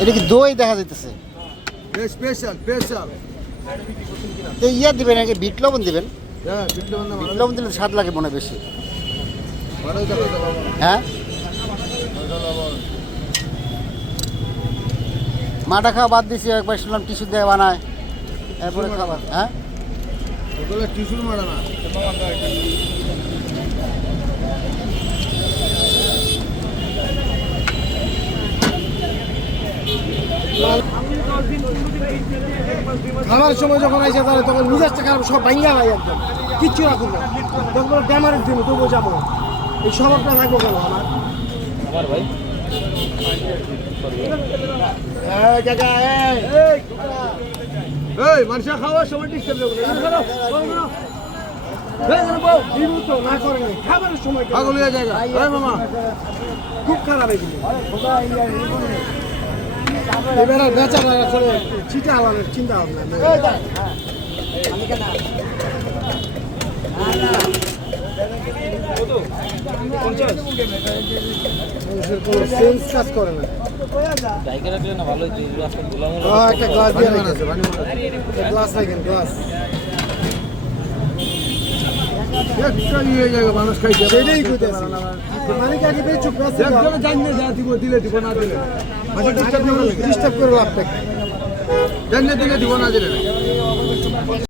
এটা কি দই দেখা যাইতেছে? Special special. তো ইয়া দিবেন নাকি বিট লবণ দিবেন? হ্যাঁ বিট লবণ দিলে স্বাদ লাগে মনে হয় বেশি। ভালো যাবে তো বাবা। হ্যাঁ মাটা খাওয়া বাদ দিয়েছি, একবার শুনলাম টিস্যু দিয়ে বানায় এরপরে খাবার। হ্যাঁ ওগুলো টিস্যুর মারা না। খাবার সময় যখন আইসে তাহলে তখন নিজের টাকা সব ভাঙ্গা ভাই একদম কিচ্ছু রাখুন না, তখন ড্যামারের দিন তবুও যাবো এই স্বভাবটা থাকবো কেন আমার ভাই। এই মানুষের খাওয়ার সময় ডিস্টার্ব করবে না করে নাই খাবারের সময় পাগল হয়ে জায়গা। এই মামা খুব খারাপ এগুলো এবারে বেচারা আসলে চিটা হওয়ার চিন্তা ভাবনা সেন্স কাজ করে না। একটা গ্লাস দিয়ে গ্লাস রাখেন গ্লাস একটা নিয়ে জায়গা মানুষ খাইছে সেটাই কইতেছি মানে কি আগে চুপ আছে একদম জানি না দিব দিলে দিব না দিলে। ডিস্টার্ব করে লাভ থাকে জানি দিলে দিব না দিলে।